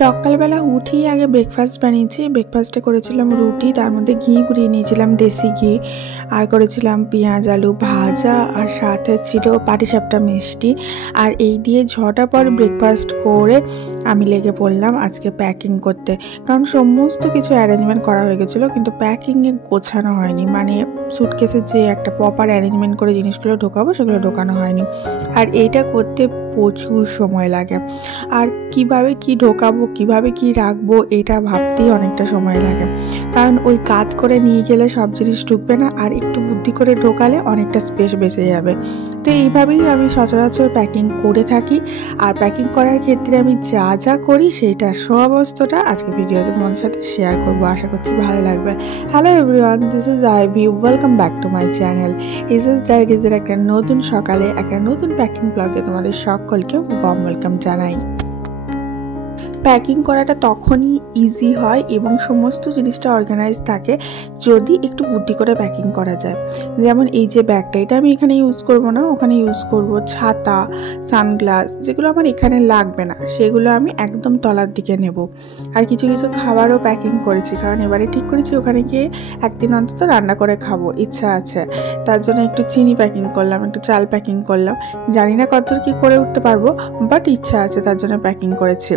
সকালবেলা উঠেই আগে ব্রেকফাস্ট বানিয়েছি। ব্রেকফাস্টে করেছিলাম রুটি, তার মধ্যে ঘি পুড়িয়ে নিয়েছিলাম, দেশি ঘি, আর করেছিলাম পেঁয়াজ আলু ভাজা, আর সাথে ছিল পাটিসাপটা মিষ্টি। আর এই দিয়ে ঝটাপট ব্রেকফাস্ট করে আমি লেগে পড়লাম আজকে প্যাকিং করতে, কারণ সমস্ত কিছু অ্যারেঞ্জমেন্ট করা হয়ে গেছিলো, কিন্তু প্যাকিংয়ে গোছানো হয়নি। মানে সুটকেসে যে একটা প্রপার অ্যারেঞ্জমেন্ট করে জিনিসগুলো ঢোকাবো সেগুলো ঢোকানো হয়নি। আর এইটা করতে প্রচুর সময় লাগে, আর কিভাবে কি ঢোকাবো, কিভাবে কি রাখবো, এটা ভাবতেই অনেকটা সময় লাগে। কারণ ওই কাত করে নিয়ে গেলে সব জিনিস ঢুকবে না, আর একটু বুদ্ধি করে ঢোকালে অনেকটা স্পেস বেঁচে যাবে। তো এইভাবেই আমি সচরাচর প্যাকিং করে থাকি। আর প্যাকিং করার ক্ষেত্রে আমি যা যা করি সেইটা সমস্তটা আজকে ভিডিওতে তোমাদের সাথে শেয়ার করবো। আশা করছি ভালো লাগবে। Hello everyone, this is Ivy, welcome back to my channel SS ডায়েরিজের একটা নতুন সকালে একটা নতুন প্যাকিং ব্লগে তোমাদের সকলকে ওয়ার্ম ওয়েলকাম জানাই। প্যাকিং করাটা তখনই ইজি হয় এবং সমস্ত জিনিসটা অর্গানাইজ থাকে যদি একটু বুদ্ধি করে প্যাকিং করা যায়। যেমন এই যে ব্যাগটা, এটা আমি এখানে ইউজ করব না, ওখানে ইউজ করব। ছাতা, সানগ্লাস, যেগুলো আমার এখানে লাগবে না সেগুলো আমি একদম তলার দিকে নেব। আর কিছু কিছু খাবারও প্যাকিং করেছি, কারণ এবারে ঠিক করেছি ওখানে গিয়ে একদিন অন্তত রান্না করে খাবো, ইচ্ছা আছে। তার জন্য একটু চিনি প্যাকিং করলাম, একটু চাল প্যাকিং করলাম। জানি না কতদূর কি করে উঠতে পারবো, বাট ইচ্ছা আছে, তার জন্য প্যাকিং করেছি।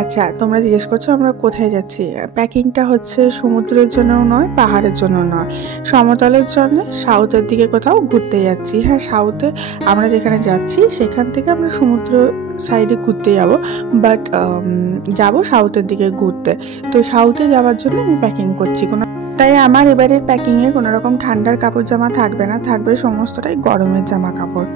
আচ্ছা, তোমরা জিজ্ঞেস করছো আমরা কোথায় যাচ্ছি। প্যাকিংটা হচ্ছে সমুদ্রের জন্যও নয়, পাহাড়ের জন্য নয়, সমতলের জন্য সাউথের দিকে কোথাও ঘুরতে যাচ্ছি। হ্যাঁ, সাউথে আমরা যেখানে যাচ্ছি সেখান থেকে আমরা সমুদ্র সাইডে ঘুরতে যাব, বাট যাব সাউথের দিকে ঘুরতে। তো সাউথে যাওয়ার জন্য আমি প্যাকিং করছি। তাই আমার এবারের প্যাকিংয়ে কোনো রকম ঠান্ডার কাপড় জামা থাকবে না, থাকবে সমস্তটাই গরমের জামা কাপড়।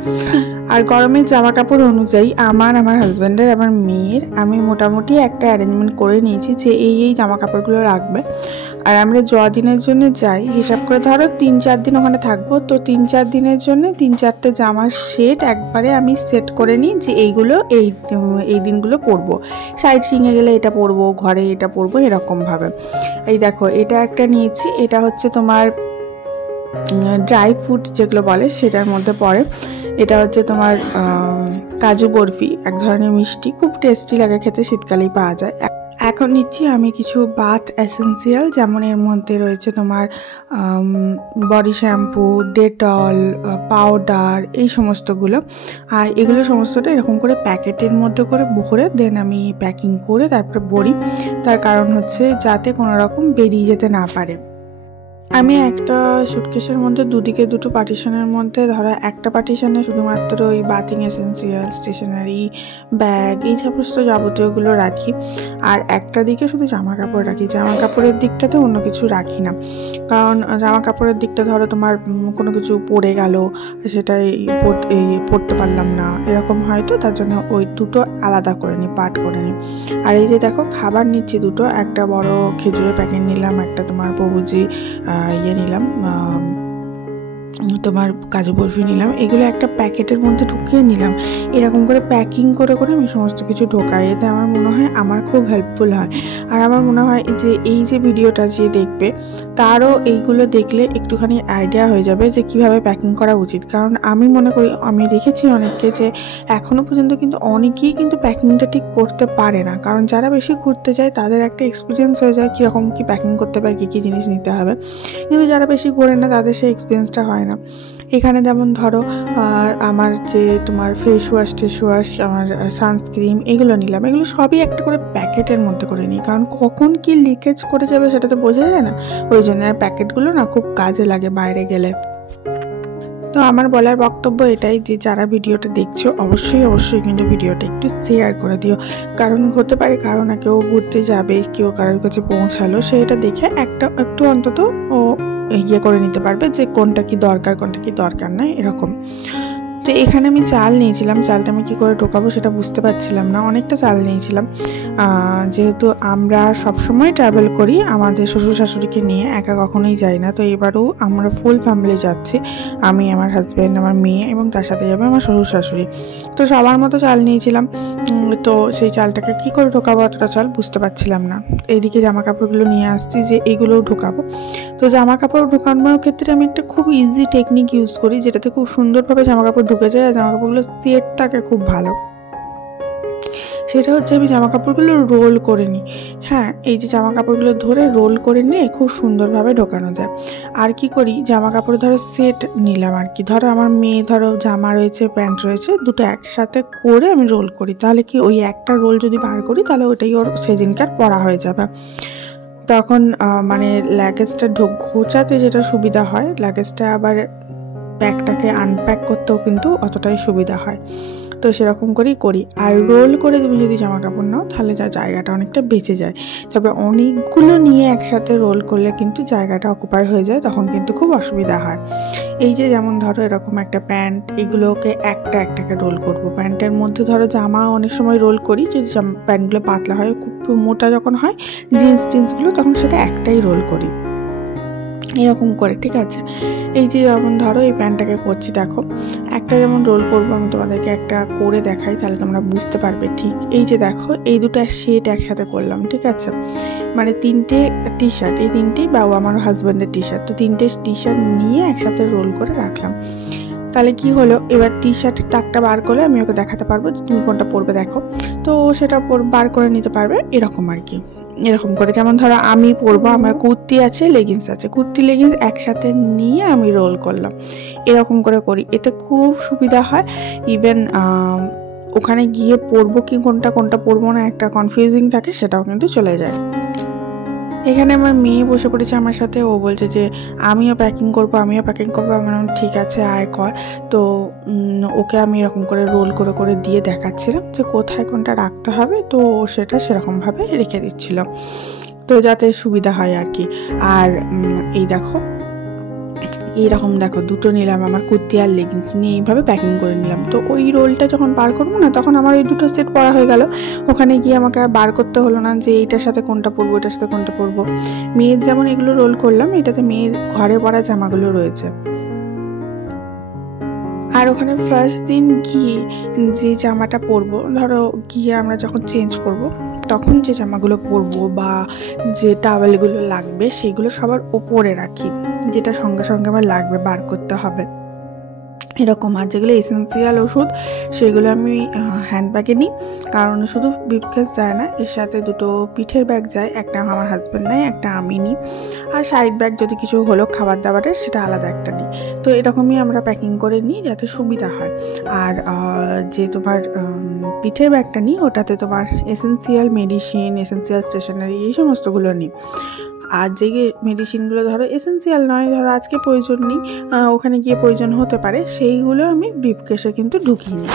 আর গরমের জামা কাপড় অনুযায়ী আমার হাজব্যান্ডের, আমার মেয়ের আমি মোটামুটি একটা অ্যারেঞ্জমেন্ট করে নিয়েছি যে এই জামা কাপড়গুলো রাখবে। আর আমরা দিনের জন্য যাই, হিসাব করে ধরো 3-4 দিন ওখানে থাকবো, তো 3-4 দিনের জন্য 3-4টে জামার সেট একবারে আমি সেট করে নিই যে এইগুলো এই দিনগুলো পরবো। সাইড সিংয়ে গেলে এটা পরবো, ঘরে এটা পরবো, এরকমভাবে। এই দেখো, এটা একটা নিয়েছি, এটা হচ্ছে তোমার ড্রাই ফ্রুট যেগুলো বলে সেটার মধ্যে পড়ে। এটা হচ্ছে তোমার কাজু বরফি, এক ধরনের মিষ্টি, খুব টেস্টি লাগে খেতে, শীতকালেই পাওয়া যায়। এখন নিচ্ছি আমি কিছু বাথ এসেন্সিয়াল, যেমন এর মধ্যে রয়েছে তোমার বডি শ্যাম্পু, ডেটল, পাউডার, এই সমস্তগুলো। আর এগুলো সমস্তটা এরকম করে প্যাকেটের মধ্যে করে ভরে দেন আমি প্যাকিং করে তারপরে ভরি। তার কারণ হচ্ছে যাতে কোনো রকম বেরিয়ে যেতে না পারে। আমি একটা সুটকেসের মধ্যে দুদিকে দুটো পার্টিশনের মধ্যে, ধরো একটা পার্টিশনে শুধুমাত্র ওই বাথিং এসেন্সিয়াল, স্টেশনারি, ব্যাগ, এই সমস্ত যাবতীয়গুলো রাখি, আর একটা দিকে শুধু জামা কাপড় রাখি। জামা কাপড়ের দিকটাতে অন্য কিছু রাখি না, কারণ জামা কাপড়ের দিকটা ধরো তোমার কোনো কিছু পড়ে গেল, সেটাই পরতে পারলাম না, এরকম হয়তো, তার জন্য ওই দুটো আলাদা করে নিই, পার্ট করে নিই। আর এই যে দেখো, খাবার নিচ্ছি দুটো, একটা বড় খেজুরের প্যাকেট নিলাম, একটা তোমার প্রভুজি নিলাম, তোমার কাজু বরফি নিলাম। এগুলো একটা প্যাকেটের মধ্যে ঢুকিয়ে নিলাম। এরকম করে প্যাকিং করে করে আমি সমস্ত কিছু ঢোকাই, এতে আমার মনে হয় আমার খুব হেল্পফুল হয়। আর আমার মনে হয় যে এই যে ভিডিওটা যে দেখবে তারও এইগুলো দেখলে একটুখানি আইডিয়া হয়ে যাবে যে কিভাবে প্যাকিং করা উচিত। কারণ আমি মনে করি, আমি দেখেছি অনেককে যে এখনও পর্যন্ত কিন্তু অনেকেই কিন্তু প্যাকিংটা ঠিক করতে পারে না, কারণ যারা বেশি ঘুরতে যায় তাদের একটা এক্সপিরিয়েন্স হয়ে যায় কীরকম কী প্যাকিং করতে পারে, কী কী জিনিস নিতে হবে, কিন্তু যারা বেশি ঘোরে না তাদের সেই এক্সপিরিয়েন্সটা হয় না। এখানে যেমন ধরো আমার যে তোমার ফেস ওয়াশ, আমার সানস্ক্রিন, এগুলো নিলাম, এগুলো সবই একটা করে প্যাকেটের মধ্যে করে নিই, কারণ কখন কি লিকেজ করে যাবে সেটা তো বোঝা যায় না, ওই জন্য। আর প্যাকেটগুলো না খুব কাজে লাগে বাইরে গেলে। তো আমার বলার বক্তব্য এটাই যে যারা ভিডিওটা দেখছো অবশ্যই কিন্তু ভিডিওটা একটু শেয়ার করে দিও, কারণ হতে পারে কারো না কেউ ঘুরতে যাবে, কেউ কারোর কাছে পৌঁছালো, সেটা দেখে একটু অন্তত করে নিতে পারবে যে কোনটা কি দরকার, কোনটা কি দরকার নয়, এরকম। তো এখানে আমি চাল নিয়েছিলাম, চালটা আমি কী করে ঢোকাবো সেটা বুঝতে পারছিলাম না, অনেকটা চাল নিয়েছিলাম। যেহেতু আমরা সবসময় ট্রাভেল করি আমাদের শ্বশুর শাশুড়িকে নিয়ে, একা কখনোই যাই না, তো এবারেও আমরা ফুল ফ্যামিলি যাচ্ছি, আমি, আমার হাজব্যান্ড, আমার মেয়ে, এবং তার সাথে যাবে আমার শ্বশুর শাশুড়ি। তো সবার মতো চাল নিয়েছিলাম, তো সেই চালটাকে কী করে ঢোকাবো অতটা চাল বুঝতে পারছিলাম না। এইদিকে জামা কাপড়গুলো নিয়ে আসছি যে এগুলোও ঢোকাবো। তো জামা কাপড় ঢোকানোর ক্ষেত্রে আমি একটা খুব ইজি টেকনিক ইউজ করি, যেটাতে খুব সুন্দরভাবে জামা কাপড় ঢুকে যায় আর জামা কাপড়গুলো সেট থাকে খুব ভালো। সেটা হচ্ছে আমি জামা কাপড়গুলো রোল করে নিই। হ্যাঁ, এই যে জামা কাপড়গুলো ধরে রোল করে নিয়ে খুব সুন্দরভাবে ঢোকানো যায়। আর কি করি, জামা কাপড় ধরো সেট নিলাম আর কি, ধরো আমার মেয়ে ধরো জামা রয়েছে, প্যান্ট রয়েছে, দুটো একসাথে করে আমি রোল করি। তাহলে কি ওই একটা রোল যদি বার করি তাহলে ওটাই ওর সেদিনকার পরা হয়ে যাবে। তখন মানে লাগেজটা ঘোচাতে যেটা সুবিধা হয়, লাগেজটা আবার ব্যাগটাকে আনপ্যাক করতেও কিন্তু অতটাই সুবিধা হয়। তো সেরকম করেই করি। আর রোল করে তুমি যদি জামা কাপড় নাও তাহলে জায়গাটা অনেকটা বেঁচে যায়। তবে অনেকগুলো নিয়ে একসাথে রোল করলে কিন্তু জায়গাটা অকুপাই হয়ে যায়, তখন কিন্তু খুব অসুবিধা হয়। এই যে যেমন ধরো এরকম একটা প্যান্ট, এগুলোকে একটাকে রোল করব। প্যান্টের মধ্যে ধরো জামা অনেক সময় রোল করি, যদি প্যান্টগুলো পাতলা হয়, খুব মোটা যখন হয় জিন্সগুলো, তখন সেটা একটাই রোল করি এরকম করে, ঠিক আছে। এই যে যেমন ধরো এই প্যান্টটাকে করছি, দেখো একটা যেমন রোল করবো, আমি তোমাদেরকে একটা করে দেখাই তাহলে তোমরা বুঝতে পারবে। ঠিক এই যে দেখো, এই দুটো সেট একসাথে করলাম, ঠিক আছে। মানে 3টে টি শার্ট, এই 3টেই বা আমার হাজব্যান্ডের টি শার্ট, তো 3টে টি শার্ট নিয়ে একসাথে রোল করে রাখলাম। তাহলে কি হলো, এবার টি শার্টের টাকটা বার করলে আমি ওকে দেখাতে পারবো যে তুমি কোনটা পরবে, দেখো তো সেটা বার করে নিতে পারবে, এরকম আর কি। এরকম করে যেমন ধরো আমি পরবো, আমার কুর্তি আছে, লেগিংস আছে, কুর্তি লেগিংস একসাথে নিয়ে আমি রোল করলাম, এরকম করে করি। এতে খুব সুবিধা হয়। ইভেন ওখানে গিয়ে পরবো কি কোনটা পরবো না একটা কনফিউজিং থাকে, সেটাও কিন্তু চলে যায়। এখানে আমার মেয়ে বসে পড়েছে আমার সাথে, ও বলছে যে আমিও প্যাকিং করবো। আমার ঠিক আছে আয় কর। তো ওকে আমি এরকম করে রোল করে দিয়ে দেখাচ্ছিলাম যে কোথায় কোনটা রাখতে হবে, তো সেটা সেরকমভাবে রেখে দিচ্ছিল, তো যাতে সুবিধা হয় আর কি। আর এই দেখো এইরকম দেখো দুটো নিলাম, আমার কুর্তি আর লেগিংস নিয়ে এইভাবে প্যাকিং করে নিলাম। তো ওই রোলটা যখন বার করবো না, তখন আমার ওই দুটো সেট পরা হয়ে গেল। ওখানে গিয়ে আমাকে আর বার করতে হলো না যে এইটার সাথে কোনটা পরবো, এটার সাথে কোনটা পরবো। মেয়ের যেমন এগুলো রোল করলাম, এটাতে মেয়ের ঘরে পরা জামাগুলো রয়েছে। আর ওখানে ফার্স্ট দিন গিয়ে যে জামাটা পরবো, ধরো গিয়ে আমরা যখন চেঞ্জ করব, তখন যে জামাগুলো পরবো বা যে টাওয়েলগুলো লাগবে সেগুলো সবার ওপরে রাখি, যেটা সঙ্গে সঙ্গে আমার লাগবে, বার করতে হবে এরকম। আর যেগুলো এসেন্সিয়াল ওষুধ সেগুলো আমি হ্যান্ডব্যাগে নিই, কারণ শুধু ব্রিফকেস যায় না, এর সাথে দুটো পিঠের ব্যাগ যায়, একটা আমার হাজব্যান্ড নেয়, একটা আমি নিই। আর সাইড ব্যাগ যদি কিছু হলো খাবার দাবারের, সেটা আলাদা একটা নিই। তো এরকমই আমরা প্যাকিং করে নিই যাতে সুবিধা হয়। আর যে তোমার পিঠের ব্যাগটা নিই, ওটাতে তোমার এসেন্সিয়াল মেডিসিন, এসেন্সিয়াল স্টেশনারি এই সমস্তগুলো নিই। আর যে মেডিসিনগুলো ধরো এসেন্সিয়াল নয়, ধরো আজকে প্রয়োজন নেই, ওখানে গিয়ে প্রয়োজন হতে পারে, সেইগুলো আমি ব্রিফকেসে কিন্তু ঢুকিয়ে নিই।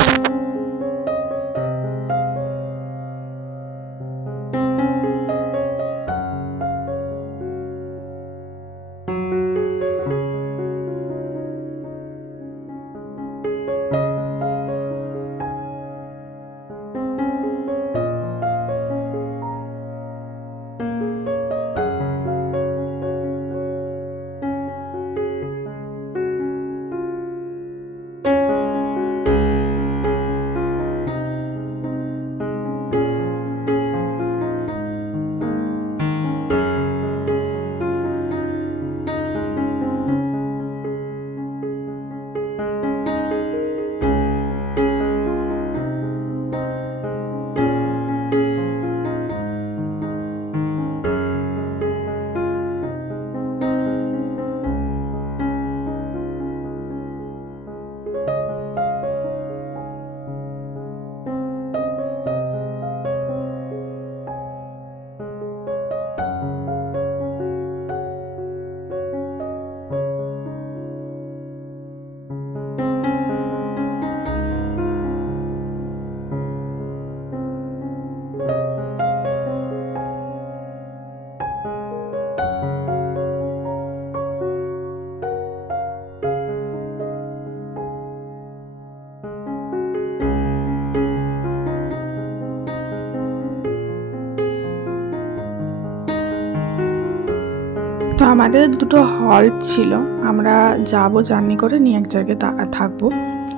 তো আমাদের দুটো হল্ট ছিল, আমরা যাব জার্নি করে নিয়ে এক জায়গায় থাকবো,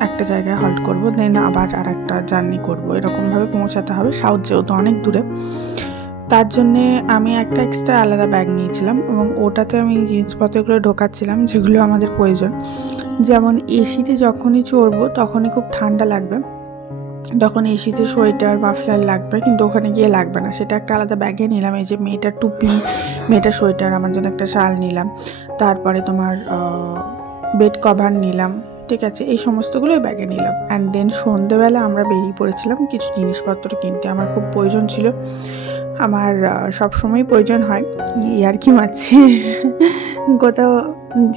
একটা জায়গায় হল্ট করব, দেন আবার আর একটা জার্নি করবো, এরকমভাবে পৌঁছাতে হবে। সাউথ যেহেতু অনেক দূরে, তার জন্যে আমি একটা এক্সট্রা আলাদা ব্যাগ নিয়েছিলাম এবং ওটাতে আমি জিনিসপত্রগুলো ঢোকাচ্ছিলাম যেগুলো আমাদের প্রয়োজন। যেমন এসিতে যখনই চড়বো তখনই খুব ঠান্ডা লাগবে, তখন এই শীতে সোয়েটার মাফলার লাগবে, কিন্তু ওখানে গিয়ে লাগবে না, সেটা একটা আলাদা ব্যাগে নিলাম। এই যে মেয়েটার টুপি, মেয়েটার সোয়েটার, আমার জন্য একটা শাল নিলাম, তারপরে তোমার বেড কভার নিলাম, ঠিক আছে, এই সমস্তগুলোই ব্যাগে নিলাম। অ্যান্ড দেন সন্ধেবেলা আমরা বেরিয়ে পড়েছিলাম কিছু জিনিসপত্র কিনতে। আমার খুব প্রয়োজন ছিল, আমার সবসময় প্রয়োজন হয়, আর কি মারছি কোথাও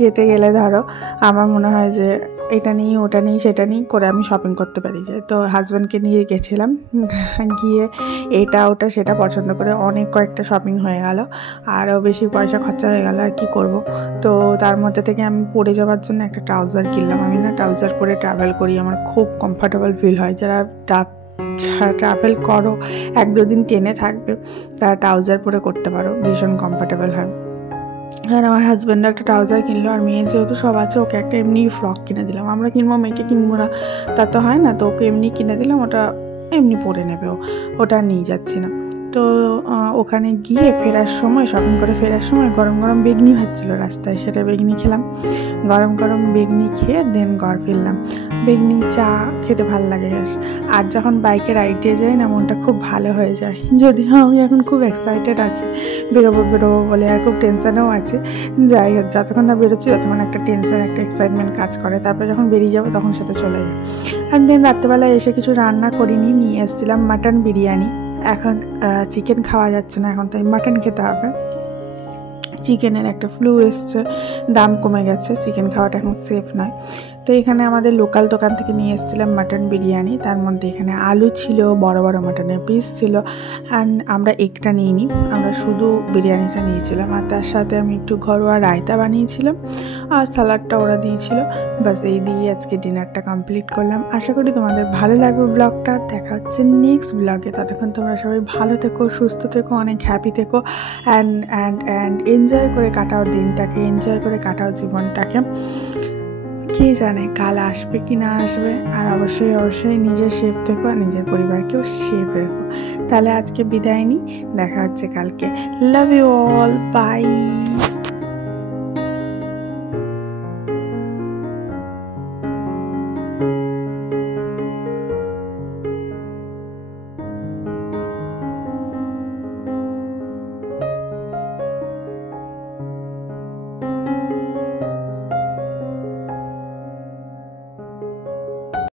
যেতে গেলে ধরো আমার মনে হয় যে এটা নেই ওটা নেই সেটা নেই করে আমি শপিং করতে পারি যে। তো হাজব্যান্ডকে নিয়ে গেছিলাম, গিয়ে এটা ওটা সেটা পছন্দ করে অনেক কয়েকটা শপিং হয়ে গেল, আরও বেশি পয়সা খরচা হয়ে গেল, আর কি করব। তো তার মধ্যে থেকে আমি পরে যাওয়ার জন্য একটা ট্রাউজার কিনলাম। আমি না ট্রাউজার পরে ট্রাভেল করি, আমার খুব কমফর্টেবল ফিল হয়। যারা ট্রাভেল করো 1-2 দিন ট্রেনে থাকবে তারা ট্রাউজার পরে করতে পারো, ভীষণ কমফর্টেবল হয়। আর আমার হাজব্যান্ড একটা ট্রাউজার কিনলো, আর মেয়ে যেহেতু সব আছে ওকে একটা এমনি ফ্রক কিনে দিলাম। আমরা কিনবো, মেয়েকে কিনবো না তা তো হয় না, তো ওকে এমনি কিনে দিলাম, ওটা এমনি পরে নেবে, ওটা নিয়ে যাচ্ছি না। তো ওখানে গিয়ে ফেরার সময়, শপিং করে ফেরার সময় গরম গরম বেগনি ভাজছিল রাস্তায়, সেটা বেগনি খেলাম। গরম গরম বেগনি খেয়ে দেন ঘর ফিরলাম। বেগনি চা খেতে ভালো লাগে বেশ। আর যখন বাইকে রাইডে যাই না, মনটা খুব ভালো হয়ে যায়। যদিও আমি এখন খুব এক্সাইটেড আছি বেরোবো বলে, আর খুব টেনশানেও আছে। যাই হোক, যতক্ষণ না বেরোচ্ছি ততক্ষণ একটা টেনশন, একটা এক্সাইটমেন্ট কাজ করে, তারপরে যখন বেরিয়ে যাবো তখন সেটা চলে যায়। আর দেন রাত্রেবেলায় এসে কিছু রান্না করিনি, নিয়ে এসেছিলাম মাটন বিরিয়ানি। এখন চিকেন খাওয়া যাচ্ছে না, এখন তাই মাটন খেতে হবে। চিকেনের একটা ফ্লু এসছে, দাম কমে গেছে, চিকেন খাওয়াটা এখন সেফ নয়। তো এখানে আমাদের লোকাল দোকান থেকে নিয়ে এসেছিলাম মাটন বিরিয়ানি, তার মধ্যে এখানে আলু ছিল, বড় বড় মাটনের পিস ছিল। অ্যান্ড আমরা এগটা নিইনি, আমরা শুধু বিরিয়ানিটা নিয়েছিলাম। আর তার সাথে আমি একটু ঘরোয়া রায়তা বানিয়েছিলাম, আর স্যালাডটা ওরা দিয়েছিল। বাস এই দিয়ে আজকে ডিনারটা কমপ্লিট করলাম। আশা করি তোমাদের ভালো লাগবে ব্লগটা। দেখা হচ্ছে নেক্সট ব্লগে। ততক্ষণ তোমরা সবাই ভালো থেকো, সুস্থ থেকো, অনেক হ্যাপি থেকো, অ্যান্ড এনজয় করে কাটাও দিনটাকে, এনজয় করে কাটাও জীবনটাকে। কে জানে কাল আসবে কি না আসবে। আর অবশ্যই নিজের সেফ থেকো, আর নিজের পরিবারকেও সেফ রেখো। তাহলে আজকে বিদায় নিই, দেখা হচ্ছে কালকে। Love you all, by.